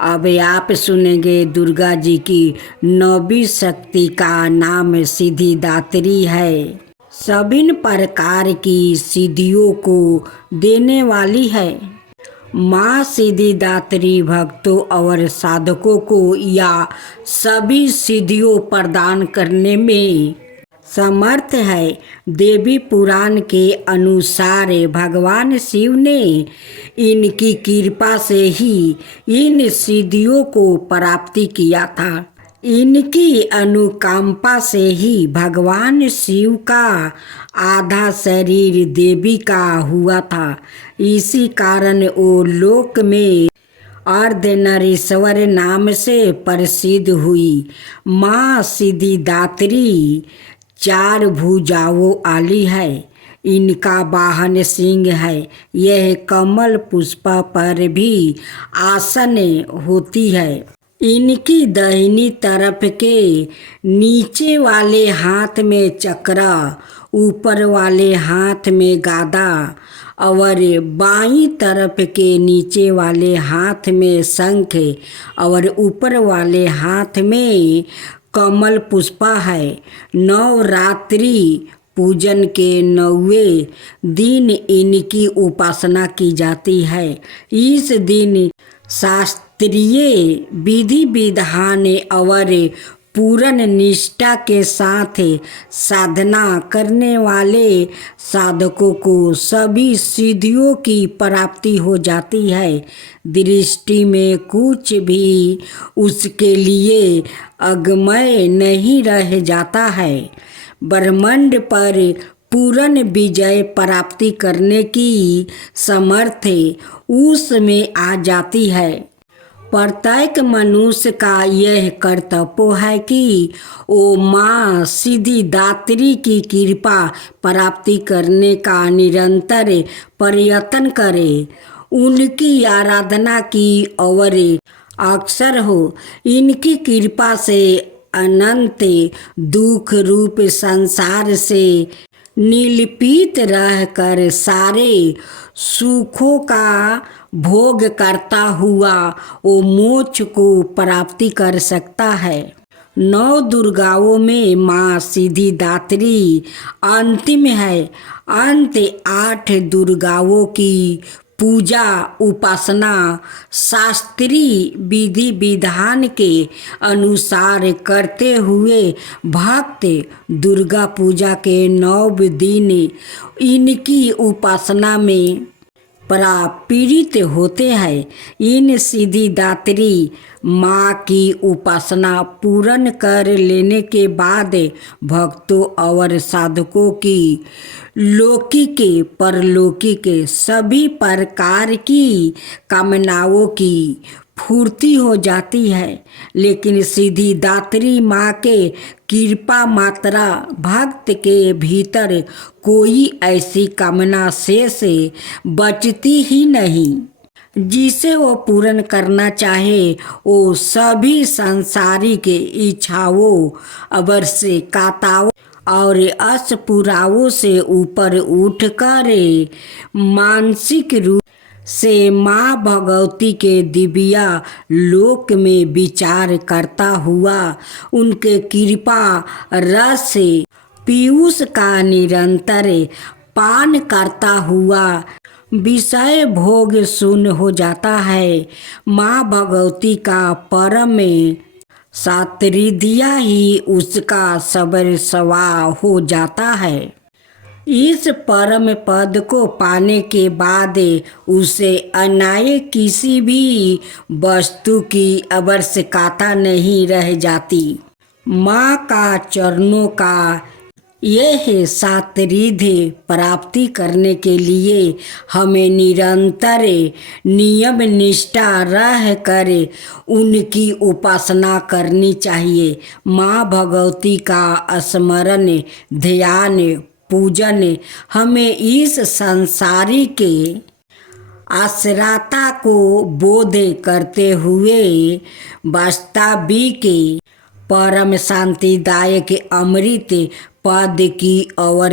अब आप सुनेंगे दुर्गा जी की नौवीं शक्ति का नाम सिद्धिदात्री है। सभी प्रकार की सिद्धियों को देने वाली है। माँ सिद्धिदात्री भक्तों और साधकों को या सभी सिद्धियों प्रदान करने में समर्थ है। देवी पुराण के अनुसार भगवान शिव ने इनकी कृपा से ही इन सिद्धियों को प्राप्ति किया था। इनकी अनुकंपा से ही भगवान शिव का आधा शरीर देवी का हुआ था। इसी कारण वो लोक में अर्धनारीश्वर नाम से प्रसिद्ध हुई। माँ सिद्धिदात्री 4 भुजाओं वाली है। इनका वाहन सिंह है। यह कमल पुष्प पर भी आसन होती है। इनकी दाहिनी तरफ के नीचे वाले हाथ में चक्र, ऊपर वाले हाथ में गादा और बाईं तरफ के नीचे वाले हाथ में शंख और ऊपर वाले हाथ में कमल पुष्प है। नवरात्रि पूजन के 9वें दिन इनकी उपासना की जाती है। इस दिन शास्त्रीय विधि विधान और पूर्ण निष्ठा के साथ साधना करने वाले साधकों को सभी सिद्धियों की प्राप्ति हो जाती है। दृष्टि में कुछ भी उसके लिए अगम्य नहीं रह जाता है। ब्रह्मांड पर पूर्ण विजय प्राप्ति करने की समर्थ उसमें आ जाती है। प्रत्येक मनुष्य का यह कर्तव्य है कि वो माँ सिद्धिदात्री की कृपा प्राप्ति करने का निरंतर प्रयत्न करे, उनकी आराधना की और अक्सर हो। इनकी कृपा से अनंत दुख रूप संसार से निर्लिप्त रहकर सारे सुखों का भोग करता हुआ वो मोक्ष को प्राप्ति कर सकता है। 9 दुर्गाओं में माँ सिद्धिदात्री अंतिम है। अंत 8 दुर्गाओं की पूजा उपासना शास्त्रीय विधि विधान के अनुसार करते हुए भक्त दुर्गा पूजा के 9 दिन इनकी उपासना में पीड़ित होते हैं। इन सिद्धिदात्री माँ की उपासना पूर्ण कर लेने के बाद भक्तों और साधकों की लौकिक परलौकिक सभी प्रकार की कामनाओं की पूर्ति हो जाती है। लेकिन सिद्धिदात्री माँ के कृपा मात्रा भक्त के भीतर कोई ऐसी कामना शेष बचती ही नहीं जिसे वो पूर्ण करना चाहे। वो सभी सांसारिक इच्छाओं, आवश्यकताओं और असपुराओं से ऊपर उठकर मानसिक रूप से माँ भगवती के दिव्य लोक में विचार करता हुआ उनके कृपा रस पीयूष का निरंतर पान करता हुआ विषय भोग शून्य हो जाता है। माँ भगवती का परम सात्रिध्य ही उसका सर्वस्वा हो जाता है। इस परम पद को पाने के बाद उसे अन्य किसी भी वस्तु की आवश्यकता नहीं रह जाती। माँ का चरणों का यह सात्रिध्य प्राप्ति करने के लिए हमें निरंतर नियम निष्ठा रह कर उनकी उपासना करनी चाहिए। माँ भगवती का स्मरण, ध्यान, पूजन हमें इस संसारिक आश्रयता को बोध करते हुए वास्तविक परम शांतिदायक अमृत पद की ओर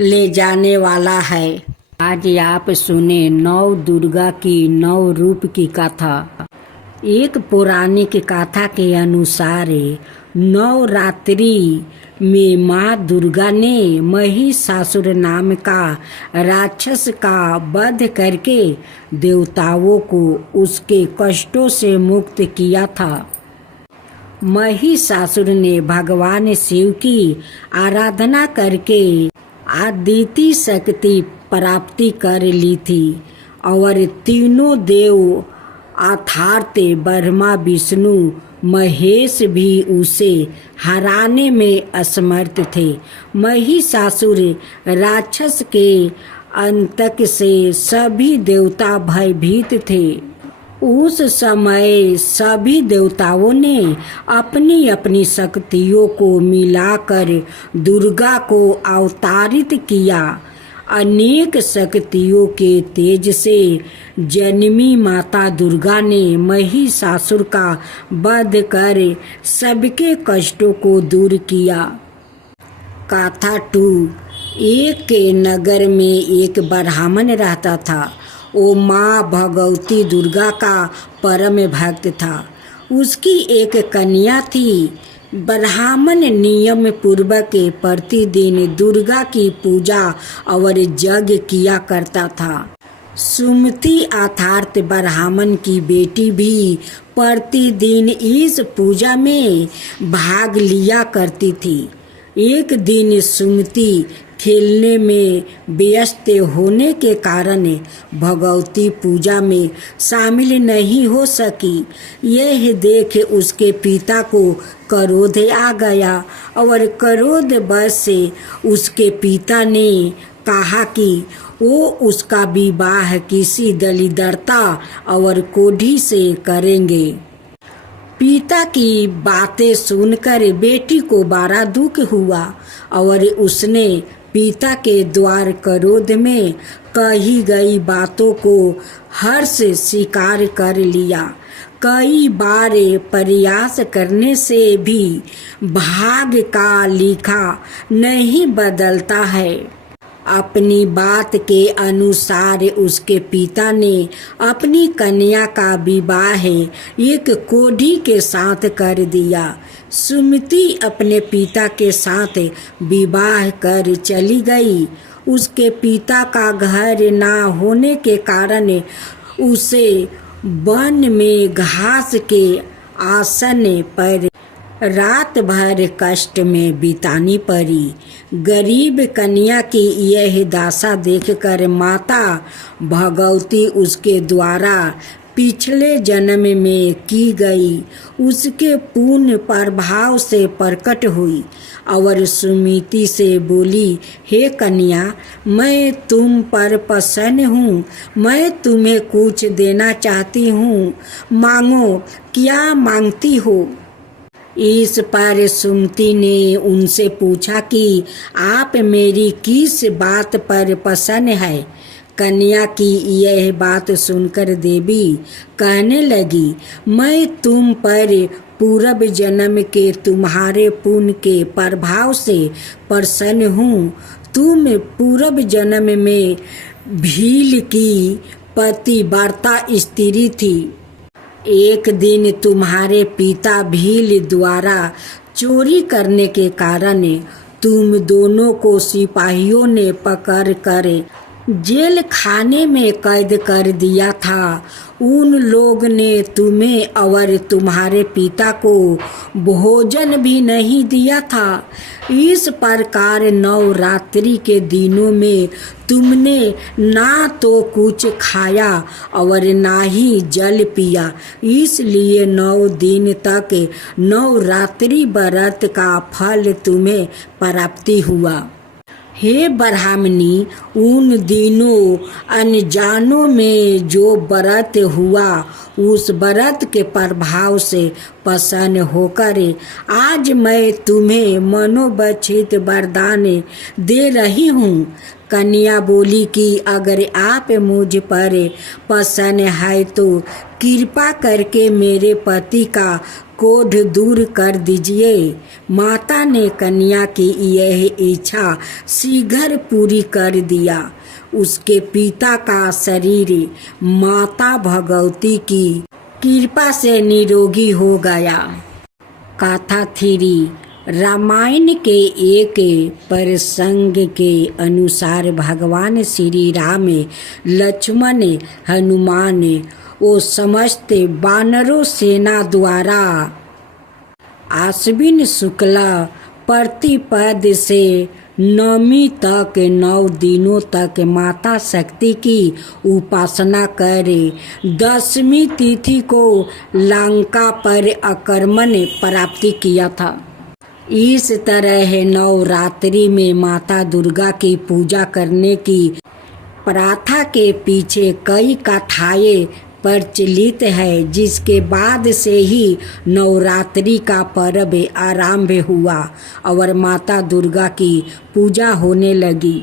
ले जाने वाला है। आज आप सुने 9 दुर्गा की 9 रूप की कथा। एक पौराणिक कथा के अनुसार नवरात्रि में माँ दुर्गा ने महिषासुर नाम का राक्षस का वध करके देवताओं को उसके कष्टों से मुक्त किया था। महिषासुर ने भगवान शिव की आराधना करके अद्वितीय शक्ति प्राप्ति कर ली थी और तीनों देव अर्थात ब्रह्मा विष्णु महेश भी उसे हराने में असमर्थ थे। महिषासुर राक्षस के अंतक से सभी देवता भयभीत थे। उस समय सभी देवताओं ने अपनी अपनी शक्तियों को मिलाकर दुर्गा को अवतारित किया। अनेक शक्तियों के तेज से जन्मी माता दुर्गा ने महिषासुर का वध कर सबके कष्टों को दूर किया। कथा 2। एक के नगर में एक ब्राह्मण रहता था। वो माँ भगवती दुर्गा का परम भक्त था। उसकी एक कन्या थी। ब्राह्मण नियम पूर्वक प्रतिदिन दुर्गा की पूजा और यज्ञ किया करता था। सुमति अर्थात ब्राह्मण की बेटी भी प्रतिदिन इस पूजा में भाग लिया करती थी। एक दिन सुमति खेलने में व्यस्त होने के कारण भगवती पूजा में शामिल नहीं हो सकी। यह देख उसके पिता को क्रोध आ गया और क्रोध बस से उसके पिता ने कहा कि वो उसका विवाह किसी दलिद्रता और कोढ़ी से करेंगे। पिता की बातें सुनकर बेटी को बड़ा दुख हुआ और उसने पिता के द्वार क्रोध में कही गई बातों को हर्ष स्वीकार कर लिया। कई बार प्रयास करने से भी भाग्य का लिखा नहीं बदलता है। अपनी बात के अनुसार उसके पिता ने अपनी कन्या का विवाह एक कोढ़ी के साथ कर दिया। सुमति अपने पिता के साथ विवाह कर चली गई। उसके पिता का घर ना होने के कारण उसे वन में घास के आसन पर रात भर कष्ट में बितानी पड़ी। गरीब कन्या की यह दशा देखकर माता भगवती उसके द्वारा पिछले जन्म में की गई उसके पुण्य प्रभाव से प्रकट हुई और सुमति से बोली, हे कन्या, मैं तुम पर प्रसन्न हूँ। मैं तुम्हें कुछ देना चाहती हूँ। मांगो, क्या मांगती हो? इस पर सुमति ने उनसे पूछा कि आप मेरी किस बात पर प्रसन्न है? कन्या की यह बात सुनकर देवी कहने लगी, मैं तुम पर पूर्व जन्म के तुम्हारे पुण्य के प्रभाव से प्रसन्न हूँ। तुम पूर्व जन्म में भील की पतिव्रता स्त्री थी। एक दिन तुम्हारे पिता भील द्वारा चोरी करने के कारण तुम दोनों को सिपाहियों ने पकड़ कर जेल खाने में कैद कर दिया था। उन लोग ने तुम्हें और तुम्हारे पिता को भोजन भी नहीं दिया था। इस प्रकार नवरात्रि के दिनों में तुमने ना तो कुछ खाया और ना ही जल पिया। इसलिए 9 दिन तक नवरात्रि व्रत का फल तुम्हें प्राप्ति हुआ। हे ब्राह्मणी, उन दिनों अनजानों में जो व्रत हुआ उस व्रत के प्रभाव से प्रसन्न होकर आज मैं तुम्हें मनोवांछित वरदान दे रही हूँ। कन्या बोली कि अगर आप मुझ पर प्रसन्न है तो कृपा करके मेरे पति का क्रोध दूर कर दीजिए। माता ने कन्या की यह इच्छा शीघ्र पूरी कर दिया। उसके पिता का शरीर माता भगवती की कृपा से निरोगी हो गया। कथा 3 रामायण के एक प्रसंग के अनुसार भगवान श्री राम, लक्ष्मण, हनुमान वो समस्त वानरों सेना द्वारा आश्विन शुक्ला प्रतिपद से 9वीं तक 9 दिनों तक माता शक्ति की उपासना करे। 10वीं तिथि को लंका पर आक्रमण प्राप्ति किया था। इस तरह नवरात्रि में माता दुर्गा की पूजा करने की प्रथा के पीछे कई कथाएं प्रचलित है, जिसके बाद से ही नवरात्रि का पर्व आरंभ हुआ और माता दुर्गा की पूजा होने लगी।